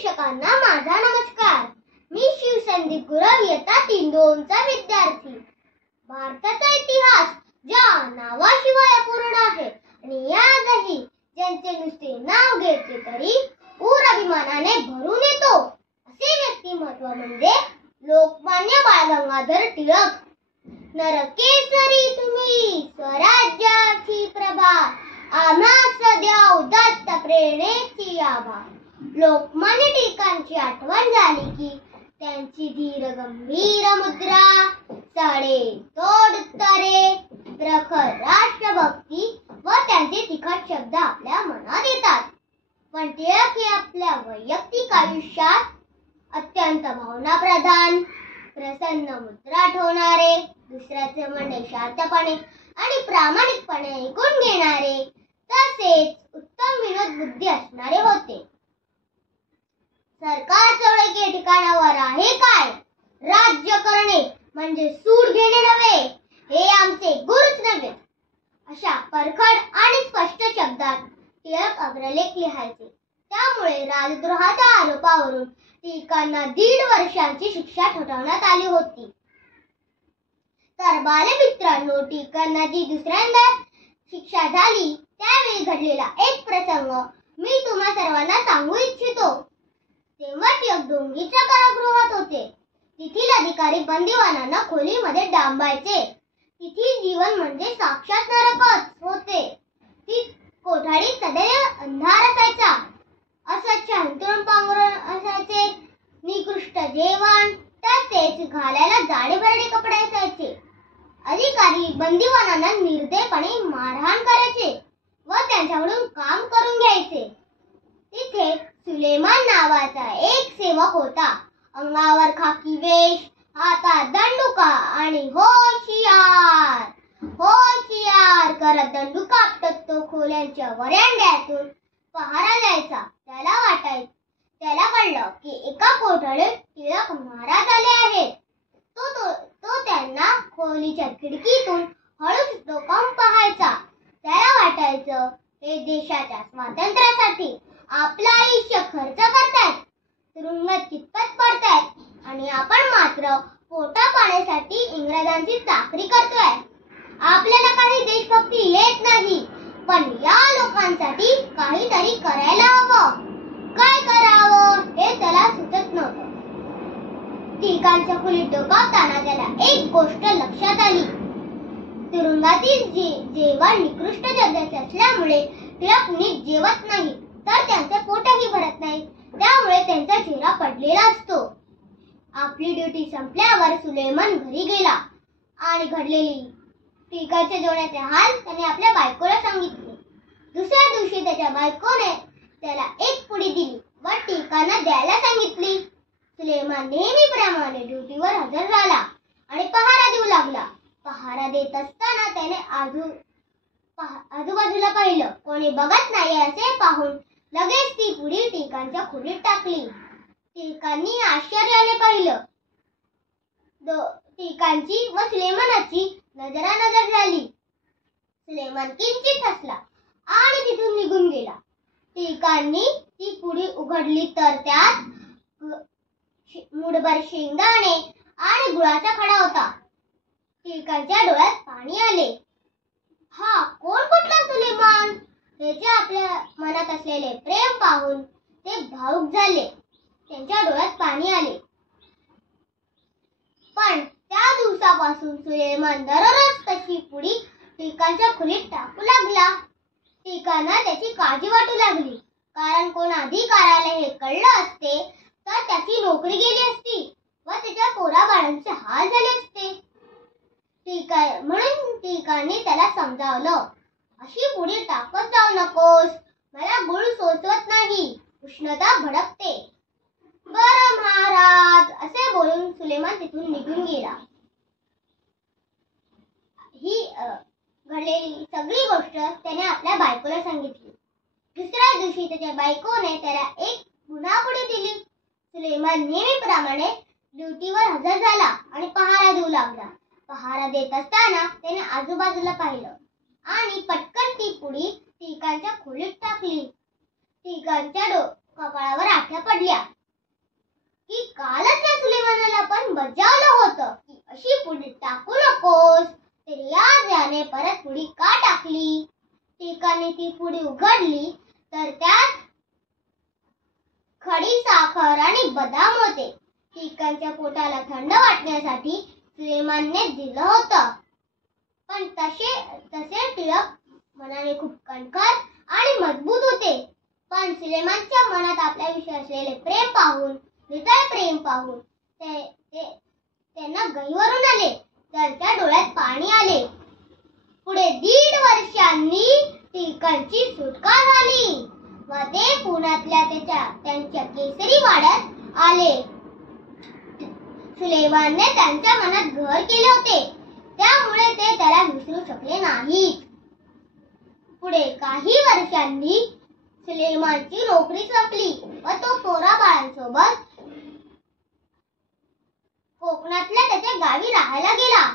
प्रेक्षकांना माझा नमस्कार. मी शिवसंदीप गुरव इयत्ता 3-2 चा विद्यार्थी. भारताचा इतिहास ज्या नावाशिवाय अपूर्ण आहे आणि आजही ज्यांचे नुसते नाव घेतले तरी ऊर अभिमानाने भरून येतो असे व्यक्तिमत्व म्हणजे लोकमान्य बाळ गंगाधर टिळक. नरकेसरी तुम्ही स्वराज्याची प्रभा, आम्हास द्या उदात्त प्रेरणेची आभा. लोकमान्य टिळकांची आठवण झाली की त्यांची धीर गंभीर मुद्रा, साडे तोड उत्तरे, प्रखर राष्ट्रभक्ती व त्यांचे तिखट शब्द आपल्या मनात येतात. पण टिळक हे आपल्या वैयक्तिक आयुष्यात अत्यंत भावनाप्रधान, प्रसन्न मुद्रा ठेवणारे, दुसऱ्याचे म्हणणे शांतपणे आणि प्रामाणिकपणे ऐकून घेणारे, तसेच उत्तम विनोद बुद्धी असणारे होते. सरकार चळवळीच्या ठिकाणावर आहे काय? राज्य करणे म्हणजे सूड घेणे नव्हे, हे आमचे गुरुच नव्हे. अशा परखड आणि स्पष्ट शब्दात टिळक अग्रलेख लिहायचे. त्यामुळे राजद्रोहाच्या आरोपावरून टिळकांना 1.5 वर्षांची शिक्षा ठोठावण्यात आली होती. तर बालमित्रांनो, टिळकांना जी दुसऱ्यांदा शिक्षा झाली त्यावेळी घडलेला एक प्रसंग मी तुम्हा सर्वांना सांगू इच्छितो. तेव्हा टिळक डोंगरीच्या कारागृहात होते. तेथील अधिकारी बंदिवानांना खोलीमध्ये डांबायचे. तेथील जीवन म्हणजे साक्षात नरकच होते. ती कोठाडी सदैव अंधार असायचा, अस्वच्छ अंथरूण पांघरून असायचे, निकृष्ट जेवण, तसेच घालायला जाडेबरडे कपडे असायचे. अधिकारी बंदिवानांना निर्दयपणे मारहाण करायचे व त्यांच्याकडून काम करून घ्यायचे. तिथे सुलेमान नावाचा एक सेवक होता. अंगावर खाकी वेश, हातात दंडुका आणि होशियार होशियार करत दंडुका आपटत तो खोल्यांच्या वरांड्यातून पहारा द्यायचा. त्याला कळलं की एका कोठडीत टिळक महाराज आले आहेत. तो त्यांना खोलीच्या खिडकीतून हळूच डोकावून पाहायचा. त्याला वाटायचं हे देशाच्या स्वातंत्र्यासाठी आपलं आयुष्य खर्च करतायत, तुरुंगात कितपत पडतायत आणि आपण मात्र पोटा पाण्यासाठी इंग्रजांची चाकरी करतोय. आपल्याला काही देशभक्ती येत नाही, पण या लोकांसाठी काहीतरी करायला हवं. काय करावं हे त्याला सुचत नव्हतं. टिळकांच्या खोलीत डोकावताना त्याला एक गोष्ट लक्षात आली. तुरुंगातील जेवण निकृष्ट दर्जाचे असल्यामुळे टिळक नीट जेवत नाही, तर त्यांचे पोटही भरत नाही. त्यामुळे त्यांचा चेहरा पडलेला असतो. आपली ड्युटी संपल्यावर सुलेमान घरी गेला आणि घडलेली टिळकाच्या जेवणाचे हाल त्याने आपल्या बायकोला सांगितले. दुसऱ्या दिवशी त्याच्या बायकोने त्याला एक पुडी दिली व टिळकांना द्यायला सांगितली. सुलेमान नेहमीप्रमाणे ड्युटीवर हजर झाला आणि पहारा देऊ लागला. पहारा देत असताना त्याने आजूबाजूला पाहिलं. कोणी बघत नाही असे पाहून लगेच ती पुडी टिळकांच्या खोलीत टाकली. टिळकांनी आश्चर्याने पाहिलं. टिळकांची व सुलेमानाची नजरानजर झाली. सुलेमान किंचित हसला आणि तिथून निघून गेला. टिळकांनी ती पुडी उघडली तर त्यात मुठभर शेंगदाणे आणि गुळाचा खडा होता. टिळकांच्या डोळ्यात पाणी आले. हा कोण कुठला सुलेमान? त्याचे आपल्या मनात असलेले प्रेम पाहून ते भावुक झाले. त्यांच्या डोळ्यात पाणी आले. पण त्या दिवसापासून सुलेमान दररोज तशी पुडी टिळकांच्या खोलीत टाकू लागला. टिळकांना त्याची काळजी वाटू लागली, कारण कोण अधिकाऱ्याला हे कळलं असते तर त्याची नोकरी गेली असती व त्याच्या पोराबाळांचे हाल झाले असते. म्हणून टिळकांनी त्याला समजावलं, अशी पुडी टाकत जाऊ नकोस, मला गुळ सोसवत नाही, उष्णता भडकते. बरं महाराज, असे बोलून सुलेमान तिथून निघून गेला. ही घडलेली सगळी गोष्ट त्याने आपल्या बायकोला सांगितली. दुसऱ्या दिवशी त्याच्या बायकोने त्याला एक पुन्हा पुडी दिली. सुलेमान नेहमीप्रमाणे ड्युटीवर हजर झाला आणि पहारा देऊ लागला. पहारा देत असताना त्याने आजूबाजूला पाहिलं आणि पटकन ती पुडी टिळकांच्या खोलीत टाकली. टिळकांच्या कपाळावर आठ्या पडल्या की कालच या सुलेमानाला पण बजावलं होतं की अशी पुडी टाकू नकोस, तर याने परत पुडी का टाकली. टिकाने ती पुडी उघडली तर त्यात खडी साखर आणि बदाम होते. टिकांच्या पोटाला थंड वाटण्यासाठी सुलेमानने दिलं होतं. पण तसे टिळक मनाने खूप कणखर आणि मजबूत होते. पण सुलेमानच्या मनात आपल्याविषयी असलेले प्रेम पाहून, हृदय प्रेम पाहून त्यांना गहिवरून आले. त्यांच्या डोळ्यात पाणी आले. पुढे 1.5 वर्षांनी टिळकांची सुटका झाली व ते पुण्यातल्या त्यांच्या केसरी वाड्यात आले. सुलेमानने त्यांच्या मनात घर केले होते, त्यामुळे ते त्याला विसरू शकले नाहीत. पुढे काही वर्षांनी सुलेमानची नोकरी संपली व तो पोराबाळांसोबत कोकणातल्या त्याच्या गावी राहायला गेला.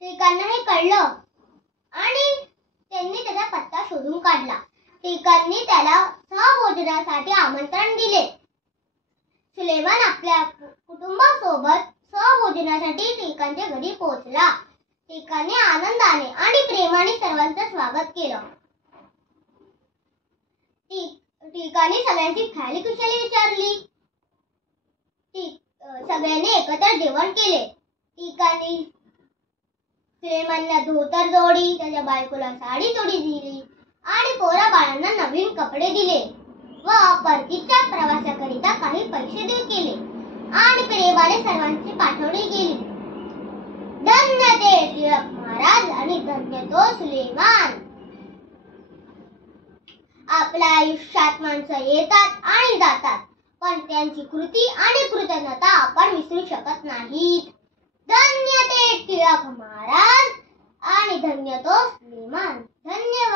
टिकांना हे कळलं आणि त्यांनी त्याचा पत्ता शोधून काढला. टिकांनी त्याला सहभोजनासाठी आमंत्रण दिले. सुलेमान आपल्या कुटुंबासोबत सहभोजनासाठी टिकांच्या घरी पोहोचला. टिकाने आनंदाने आणि प्रेमाने सर्वांचं स्वागत केलं. टिकाने सगळ्यांची खाली कुशली विचारली. सगळ्यांनी एकत्र जेवण केले. टिकाने सुलेमानला धोतर जोडी, त्याच्या बायकोला साडी जोडी दिली आणि पोरा बाळांना नवीन कपडे दिले व परतीच्या प्रवासाकरिता काही पैसे देऊ केले आणि प्रेमाने सर्वांची पाठवणी केली. धन्य ते टिळक महाराज आणि धन्य तो सुलेमान. आपल्या आयुष्यात माणसं येतात आणि जातात, पण त्यांची कृती आणि कृतज्ञता आपण विसरू शकत नाहीत. धन्य ते टिळक महाराज आणि धन्य तो सुलेमान. धन्यवाद.